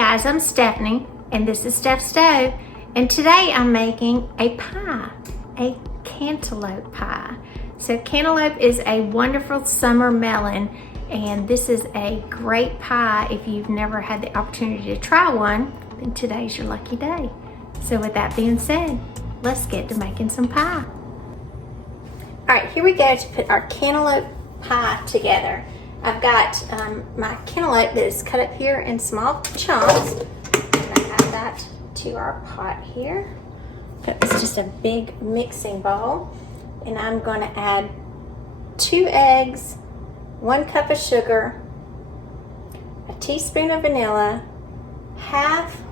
guys, I'm Stephanie and this is Steph's Stove, and today I'm making a pie, a cantaloupe pie. So cantaloupe is a wonderful summer melon, and this is a great pie. If you've never had the opportunity to try one, then today's your lucky day. So with that being said, let's get to making some pie. All right, here we go to put our cantaloupe pie together. I've got my cantaloupe that is cut up here in small chunks. I'm gonna add that to our pot here. It's just a big mixing bowl. And I'm gonna add 2 eggs, 1 cup of sugar, a teaspoon of vanilla, half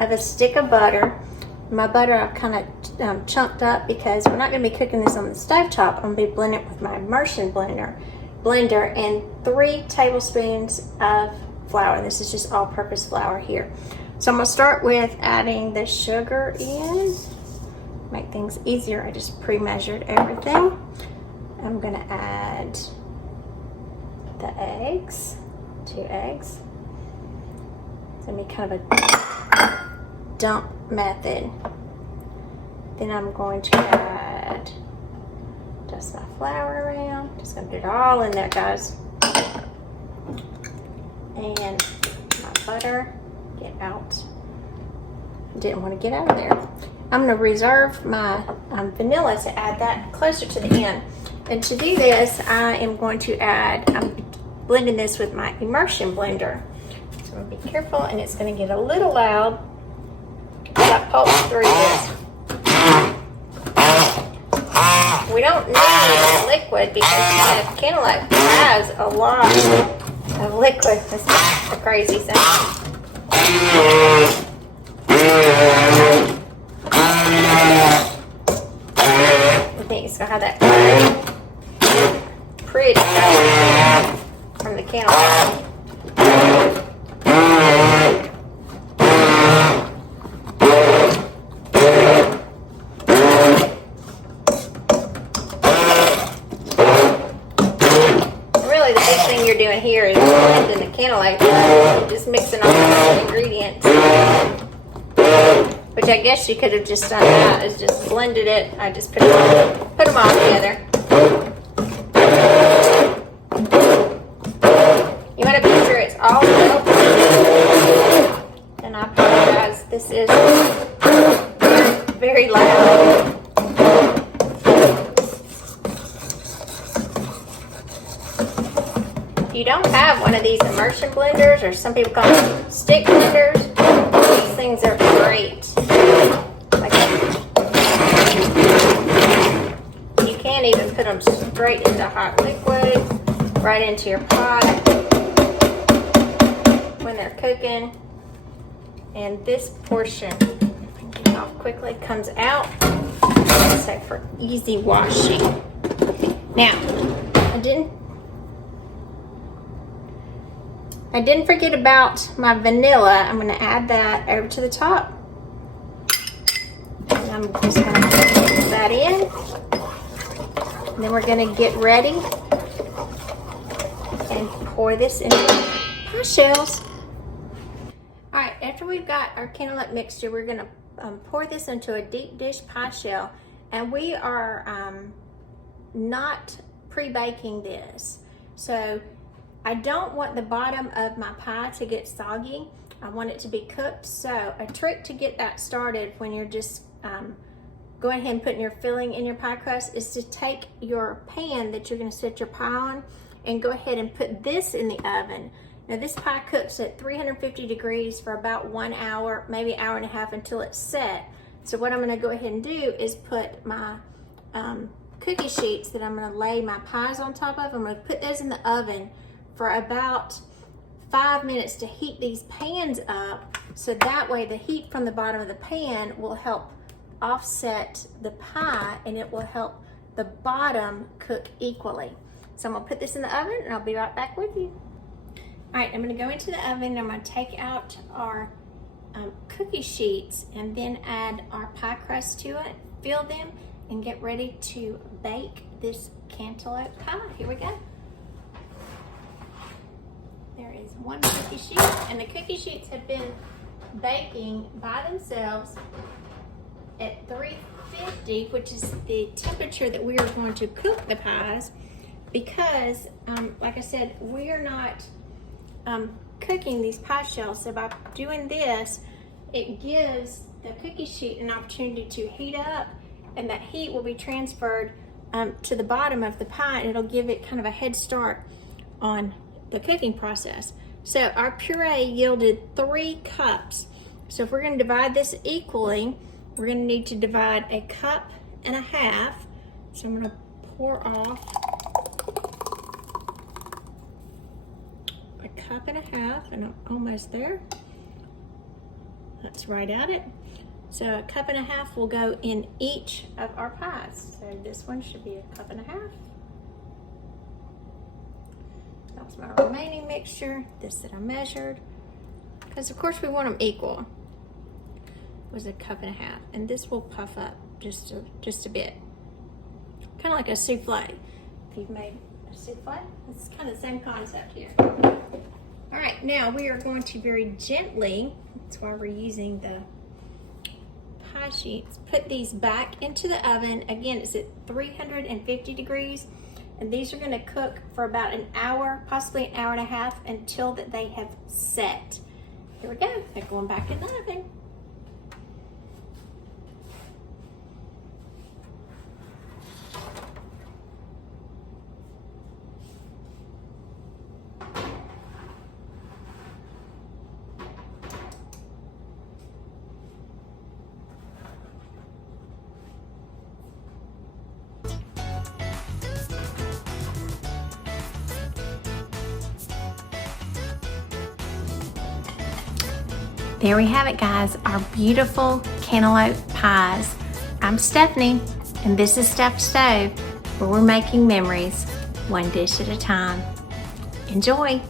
of a stick of butter. My butter I've kind of chunked up because we're not gonna be cooking this on the stovetop. I'm gonna be blending it with my immersion blender, and 3 tablespoons of flour. This is just all-purpose flour here. So I'm gonna start with adding the sugar in. Make things easier, I just pre-measured everything. I'm gonna add the eggs, 2 eggs. It's gonna be kind of a dump method. Then I'm going to add dust my flour around. Just gonna put it all in there, guys. And my butter, get out. Didn't want to get out of there. I'm gonna reserve my vanilla to add that closer to the end. And to do this, I am going to add, I'm blending this with my immersion blender. So I'm gonna be careful, and it's gonna get a little loud as I pulse through this. We don't need liquid because the cantaloupe has a lot of liquid. This is a crazy sound. I think it's gonna have that pretty color from the cantaloupe. You're doing here is blending the cantaloupe, just mixing all the ingredients, which I guess you could have just done that, is just blended it. I just put them all together. You want to be sure it's all well blended. And I apologize, this is very loud. If you don't have one of these immersion blenders, or some people call them stick blenders, these things are great. You can even put them straight into hot liquid, right into your pot when they're cooking. And this portion, how quickly comes out, so for easy washing. Now, I didn't forget about my vanilla. I'm gonna add that over to the top. And I'm just gonna put that in. And then we're gonna get ready and pour this into pie shells. All right, after we've got our cantaloupe mixture, we're gonna pour this into a deep dish pie shell. And we are not pre-baking this. So I don't want the bottom of my pie to get soggy. I want it to be cooked. So a trick to get that started when you're just going ahead and putting your filling in your pie crust is to take your pan that you're gonna set your pie on and go ahead and put this in the oven. Now this pie cooks at 350 degrees for about 1 hour, maybe 1.5 hours until it's set. So what I'm gonna go ahead and do is put my cookie sheets that I'm gonna lay my pies on top of. I'm gonna put those in the oven for about 5 minutes to heat these pans up, so that way the heat from the bottom of the pan will help offset the pie, and it will help the bottom cook equally. So I'm gonna put this in the oven, and I'll be right back with you. All right, I'm gonna go into the oven, and I'm gonna take out our cookie sheets and then add our pie crust to it, fill them, and get ready to bake this cantaloupe pie. Here we go. There is one cookie sheet, and the cookie sheets have been baking by themselves at 350, which is the temperature that we are going to cook the pies, because like I said, we are not cooking these pie shells. So by doing this, it gives the cookie sheet an opportunity to heat up, and that heat will be transferred to the bottom of the pie, and it'll give it kind of a head start on the cooking process. So our puree yielded 3 cups. So if we're going to divide this equally, we're going to need to divide 1.5 cups. So I'm going to pour off 1.5 cups, and I'm almost there. That's right at it. So 1.5 cups will go in each of our pies. So this one should be 1.5 cups. That was my remaining mixture, this that I measured. Because of course we want them equal. It was 1.5 cups. And this will puff up just a bit. Kind of like a souffle. If you've made a souffle, it's kind of the same concept here. All right, now we are going to very gently, that's why we're using the pie sheets, put these back into the oven. Again, it's at 350 degrees, and these are going to cook for about an hour, possibly an hour and a half, until that they have set. Here we go, they're going back in the oven. There we have it, guys, our beautiful cantaloupe pies. I'm Stephanie, and this is Steph Stove, where we're making memories one dish at a time. Enjoy.